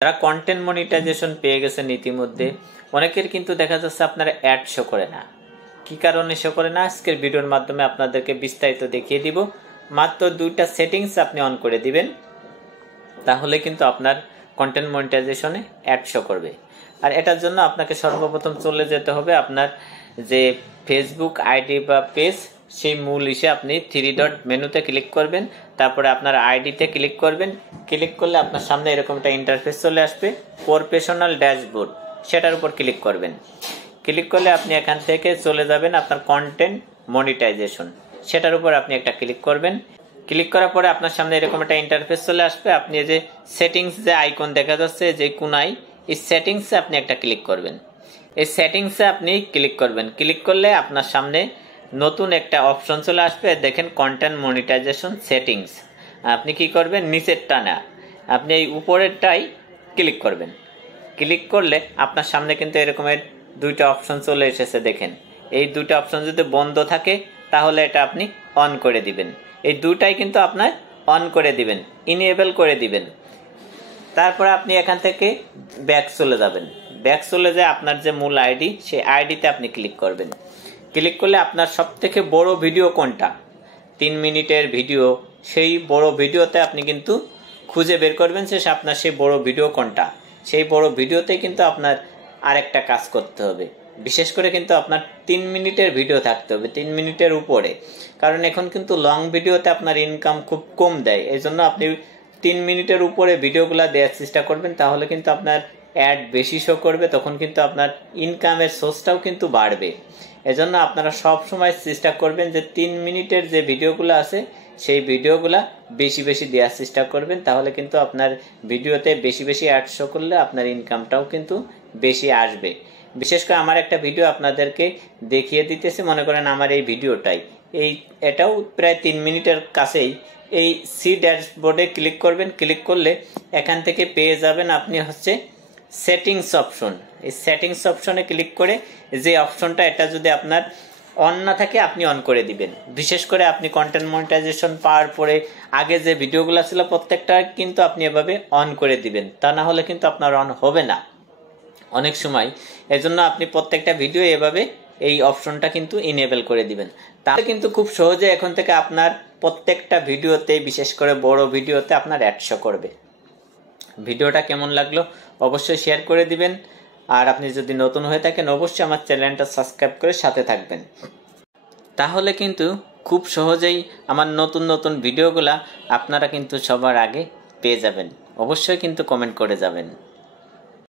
যারা content monetization পেয়ে গেছেন ইতিমধ্যে, অনেকের কিন্তু দেখা যাচ্ছে আপনারা অ্যাড শো করে না। কি কারণে শো করে না, আজকের ভিডিওর মাধ্যমে আপনাদেরকে বিস্তারিত দেখিয়ে দিব। মাত্র 2টা সেটিংস আপনি অন করে দিবেন, তাহলে কিন্তু আপনার কন্টেন্ট মনিটাইজেশনে অ্যাড শো করবে। আর এটার জন্য আপনাকে সর্বপ্রথম চলে যেতে হবে আপনার যে ফেসবুক আইডি বা পেজ, সেই মূল ইসে আপনি 3 ডট মেনুতে ক্লিক করবেন, তারপরে আপনার আইডিতে ক্লিক করবেন। ক্লিক করলে আপনার সামনে এরকম একটা ইন্টারফেস চলে আসবে, প্রফেশনাল ড্যাশবোর্ড, সেটার উপর ক্লিক করবেন। ক্লিক করলে আপনি এখান থেকে চলে যাবেন আপনার কন্টেন্ট মনিটাইজেশন, সেটার উপর আপনি একটা ক্লিক করবেন। ক্লিক করার পরে আপনার সামনে এরকম একটা ইন্টারফেস চলে আসবে। আপনি যে সেটিংস যে আইকন দেখা যাচ্ছে যে কোনায়, এই সেটিংসে আপনি একটা ক্লিক করবেন। এই সেটিংসে আপনি ক্লিক করবেন। ক্লিক করলে আপনার সামনে নতুন একটা অপশন চলে আসবে, দেখেন কন্টেন্ট মনিটাইজেশন সেটিংস। আপনি কি করবেন, নিচেরটা না, আপনি এই উপরেরটাই ক্লিক করবেন। ক্লিক করলে আপনার সামনে কিন্তু এরকমের 2টা অপশন চলে এসেছে। দেখেন এই 2টা অপশন যদি বন্ধ থাকে তাহলে এটা আপনি অন করে দিবেন। এই 2টাই কিন্তু আপনার অন করে দিবেন, ইনেবল করে দিবেন। তারপরে আপনি এখান থেকে ব্যাক চলে যাবেন। ব্যাক চলে যায় আপনার যে মূল আইডি, সেই আইডিতে আপনি ক্লিক করবেন। ক্লিক করলে আপনার সবথেকে বড় ভিডিও কোনটা, 3 মিনিটের ভিডিও, সেই বড় ভিডিওতে আপনি কিন্তু খুঁজে বের করবেন যে আপনার সেই বড় ভিডিও কোনটা। সেই বড় ভিডিওতে কিন্তু আপনার আরেকটা কাজ করতে হবে, বিশেষ করে কিন্তু আপনার 3 মিনিটের ভিডিও থাকতে হবে, 3 মিনিটের উপরে। কারণ এখন কিন্তু লং ভিডিওতে আপনার ইনকাম খুব কম দেয়, এই জন্য আপনি 3 মিনিটের উপরে ভিডিওগুলো দেওয়ার চেষ্টা করবেন, তাহলে কিন্তু আপনার অ্যাড বেশি শো করবে, তখন কিন্তু আপনার ইনকামের সোর্সটাও কিন্তু বাড়বে। এজন্য আপনারা সব সময় চেষ্টা করবেন যে 3 মিনিটের যে ভিডিওগুলো আছে সেই ভিডিওগুলা বেশি বেশি দেওয়ার চেষ্টা করবেন, তাহলে কিন্তু আপনার ভিডিওতে বেশি বেশি অ্যাড শো করলে আপনার ইনকামটাও কিন্তু বেশি আসবে। বিশেষ করে আমার একটা ভিডিও আপনাদেরকে দেখিয়ে দিতেছি, মনে করেন আমার এই ভিডিওটাই, এটাও প্রায় 3 মিনিটের কাছেই। এই সি ড্যাশবোর্ডে ক্লিক করবেন। ক্লিক করলে এখান থেকে পেয়ে যাবেন আপনি হচ্ছে সেটিংস অপশন। এই সেটিংস অপশনে ক্লিক করে যে অপশনটা, এটা যদি আপনার অন না থাকে আপনি অন করে দিবেন। বিশেষ করে আপনি কন্টেন্ট মনিটাইজেশন পাওয়ার পরে আগে যে ভিডিওগুলো ছিল প্রত্যেকটা কিন্তু আপনি এভাবে অন করে দিবেন, তা না হলে কিন্তু আপনার অন হবে না অনেক সময়। এজন্য আপনি প্রত্যেকটা ভিডিও এভাবে এই অপশনটা কিন্তু ইনেবল করে দিবেন, তাহলে কিন্তু খুব সহজে এখন থেকে আপনার প্রত্যেকটা ভিডিওতে, বিশেষ করে বড় ভিডিওতে আপনার অ্যাড শো করবে। ভিডিওটা কেমন লাগলো অবশ্যই শেয়ার করে দিবেন। আর আপনি যদি নতুন হয়ে থাকেন অবশ্যই আমার চ্যানেলটা সাবস্ক্রাইব করে সাথে থাকবেন, তাহলে কিন্তু খুব সহজেই আমার নতুন নতুন ভিডিওগুলা আপনারা কিন্তু সবার আগে পেয়ে যাবেন। অবশ্যই কিন্তু কমেন্ট করে যাবেন।